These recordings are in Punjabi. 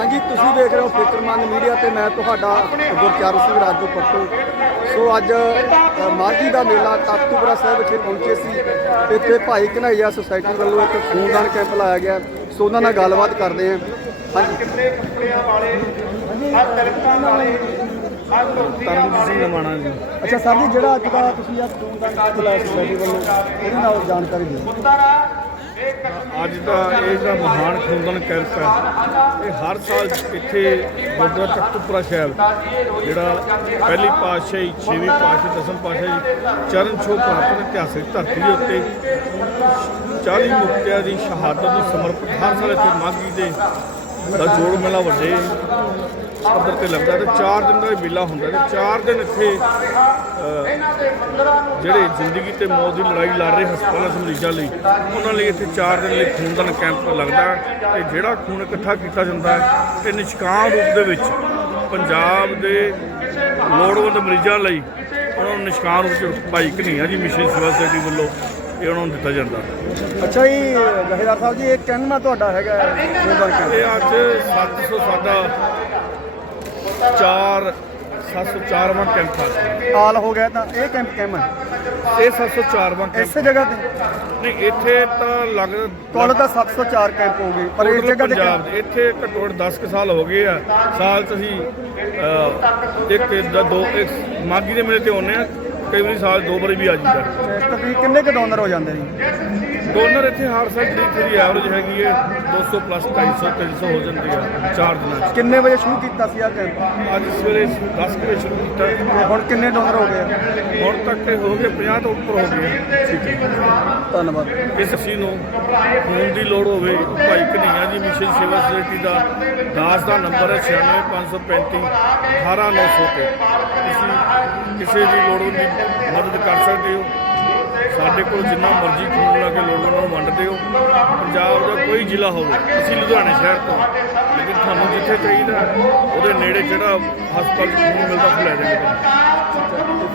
ਹਾਂਜੀ ਤੁਸੀਂ ਦੇਖ ਰਹੇ ਹੋ ਫਿਕਰਮੰਦ ਮੀਡੀਆ ਤੇ ਮੈਂ ਤੁਹਾਡਾ ਗੁਰਚਰਨ ਸਿੰਘ ਰਾਜੂ ਪੱਟੂ। ਸੋ ਅੱਜ ਮਾਝੀ ਦਾ ਮੇਲਾ ਤਖਤੂਪੁਰਾ ਸਾਹਿਬ ਵਿਖੇ ਪਹੁੰਚੇ ਸੀ। ਇੱਥੇ ਭਾਈ ਕਨ੍ਹਈਆ ਸੁਸਾਇਟੀ ਵੱਲੋਂ ਇੱਕ ਖੂਨਦਾਨ ਕੈਂਪ ਲਾਇਆ ਗਿਆ। ਸੋ ਉਹਨਾਂ ਨਾਲ ਗੱਲਬਾਤ ਕਰਦੇ ਹਾਂ। ਹਾਂਜੀ। ਤਰਨਜੀਤ ਸਿੰਘ ਨਵਾਣਾ ਜੀ। ਅੱਛਾ ਸਰ ਜੀ ਜਿਹੜਾ ਅੱਜ ਦਾ ਤੁਸੀਂ ਅੱਜ ਖੂਨਦਾਨ ਕੈਂਪ ਲਾਇਆ ਸੁਸਾਇਟੀ ਵੱਲੋਂ ਇਹਦੇ ਨਾਲ ਜਾਣਕਾਰੀ ਦਿਓ। ਅੱਜ ਦਾ ਇਹ ਜਿਹੜਾ ਮਹਾਨ ਖੁੰਦਨ ਕੈਂਪ ਹੈ। ਇਹ ਹਰ ਸਾਲ ਇੱਥੇ ਗੁਰਦੁਆਰਾ ਤਖਤਪੁਰਾ ਸਾਹਿਬ ਜਿਹੜਾ ਪਹਿਲੀ ਪਾਤਸ਼ਾਹੀ, ਛੇਵੀਂ ਪਾਤਸ਼ਾਹੀ, ਦਸਮ ਪਾਤਸ਼ਾਹੀ, ਚਰਨ ਛੋਹ ਪ੍ਰਾਪਤ ਇਤਿਹਾਸਿਕ ਧਰਤੀ ਦੇ ਉੱਤੇ 40 ਮੁਕਤਿਆਂ ਦੀ ਸ਼ਹਾਦਤ ਨੂੰ ਸਮਰਪਿਤ ਹਰ ਸਾਲ ਇੱਥੇ ਮਾਘੀ ਦੇ ਦਾ ਜੋੜ ਮੇਲਾ ਵੱਡੇ ਪੱਧਰ ਤੇ ਲੱਗਦਾ ਤੇ 4 ਦਿਨ ਦਾ ਇਹ ਮੇਲਾ ਹੁੰਦਾ ਤੇ 4 ਦਿਨ ਇੱਥੇ ਜਿਹੜੇ ਜ਼ਿੰਦਗੀ ਤੇ ਮੌਤ ਦੀ ਲੜਾਈ ਲੜ ਰਹੇ ਹਸਪਤਾਲਾਂ ਦੇ ਮਰੀਜ਼ਾਂ ਲਈ, ਉਹਨਾਂ ਲਈ ਇੱਥੇ 4 ਦਿਨ ਲਈ ਖੂਨਦਾਨ ਕੈਂਪ ਲੱਗਦਾ ਹੈ ਤੇ ਜਿਹੜਾ ਖੂਨ ਇਕੱਠਾ ਕੀਤਾ ਜਾਂਦਾ ਹੈ ਤੇ ਨਿਸ਼ਕਾਮ ਰੂਪ ਦੇ ਵਿੱਚ ਪੰਜਾਬ ਦੇ ਲੋੜਵੰਦ ਮਰੀਜ਼ਾਂ ਲਈ ਉਹਨਾਂ ਨੂੰ ਨਿਸ਼ਕਾਮ ਰੂਪ ਵਿੱਚ ਭਾਈ ਕਨ੍ਹਈਆ ਜੀ ਮਿਸ਼ਨ ਸੇਵਾ ਸੋਸਾਇਟੀ ਵੱਲੋਂ ਇਹ ਉਹਨਾਂ ਨੂੰ ਦਿੱਤਾ ਜਾਂਦਾ। ਅੱਛਾ ਜੀ ਜਹੇਦਾਰ ਸਾਹਿਬ ਜੀ ਇਹ ਕਹਿਣਾ ਤੁਹਾਡਾ ਹੈਗਾ ਇਹ ਅੱਜ 700 ਸਾਡਾ 4 704ਵਾਂ ਕੈਂਪ ਆ। ਹਾਲ ਹੋ ਗਿਆ ਤਾਂ ਇਹ ਕੈਂਪ ਕਿਵੇਂ? ਹੈ ਇਹ 704ਵਾਂ ਕੈਂਪ। ਇਸੇ ਜਗ੍ਹਾ ਤੇ? ਨਹੀਂ ਇੱਥੇ ਤਾਂ ਲੱਗ ਕੁੱਲ ਤਾਂ 704 ਕੈਂਪ ਹੋ ਗਏ ਪਰ ਇਸ ਜਗ੍ਹਾ ਤੇ ਪੰਜਾਬ ਦੇ ਇੱਥੇ ਘੱਟੋ ਘੱਟ 10 ਕੁ ਸਾਲ ਹੋ ਗਏ ਆ। ਸਾਲ ਅਹ, ਇੱਕ ਦੋ ਇੱਕ ਮਾਗੀ ਦੇ ਮੇਲੇ ਤੇ ਆਉਂਦੇ ਆ। ਕਈ ਵਾਰੀ ਸਾਲ ਦੋ ਵਾਰੀ ਵੀ ਆ ਜਾਂਦਾ। ਤਕਰੀਬਨ ਕਿੰਨੇ ਕੁ ਡੋਨਰ ਹੋ ਜਾਂਦੇ ਜੀ? ਡੋਨਰ ਇੱਥੇ ਹਰ ਸਾਲ ਜਿਹੜੀ ਜਿਹੜੀ ਐਵਰੇਜ ਹੈਗੀ ਹੈ 200 ਪਲੱਸ 250 300 ਹੋ ਜਾਂਦੀ ਆ ਚਾਰ ਦਿਨਾਂ ਕਿੰਨੇ ਵਜੇ ਸ਼ੁਰੂ ਕੀਤਾ ਸੀ ਆ ਕੈਂਪ ਅੱਜ ਸਵੇਰੇ 10 ਵਜੇ ਸ਼ੁਰੂ ਕੀਤਾ। ਹੁਣ ਕਿੰਨੇ ਡੋਨਰ ਹੋ ਗਏ? ਆ? ਹੁਣ ਤੱਕ ਤੇ ਹੋ ਗਏ 50 ਤੋਂ ਉੱਪਰ ਹੋ ਗਏ ਹੈ। ਧੰਨਵਾਦ। ਇਸ ਅਸੀਂ ਨੂੰ ਖੂਨ ਦੀ ਲੋੜ ਹੋਵੇ ਭਾਈ ਕਨ੍ਹਈਆ ਜੀ ਮਿਸ਼ਨ ਸੇਵਾ ਸੁਸਾਇਟੀ ਦਾ ਦਾਸ ਦਾ ਨੰਬਰ ਹੈ 96535 18900 ਤੇ। ਤੁਸੀਂ ਕਿਸੇ ਦੀ ਲੋੜ ਦੀ ਮਦਦ ਕਰ ਸਕਦੇ ਹੋ। ਸਾਡੇ ਕੋਲ ਜਿੰਨਾ ਮਰਜ਼ੀ ਖੂਨ ਲਾ ਕੇ ਲੋੜਵੰਦਾਂ ਨੂੰ ਵੰਡਦੇ ਹੋ ਪੰਜਾਬ ਦਾ ਕੋਈ ਜ਼ਿਲ੍ਹਾ ਹੋਵੇ, ਅਸੀਂ ਲੁਧਿਆਣੇ ਸ਼ਹਿਰ ਤੋਂ ਲੇਕਿਨ ਤੁਹਾਨੂੰ ਜਿੱਥੇ ਚਾਹੀਦਾ ਉਹਦੇ ਨੇੜੇ ਜਿਹੜਾ ਹਸਪਤਾਲ ਖੂਨ ਮਿਲਦਾ ਉਹ ਲੈ ਦੇਣਗੇ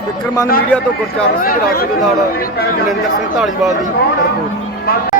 ਵਿਕਰਮਨ ਮੀਡੀਆ ਤੋਂ ਗੁਰਚਰਨ ਸਿੰਘ ਰਾਜੂ ਦੇ ਨਾਲ ਮਨਿੰਦਰ ਸਿੰਘ ਢਾਲੀਵਾਲ ਦੀ ਰਿਪੋਰਟ।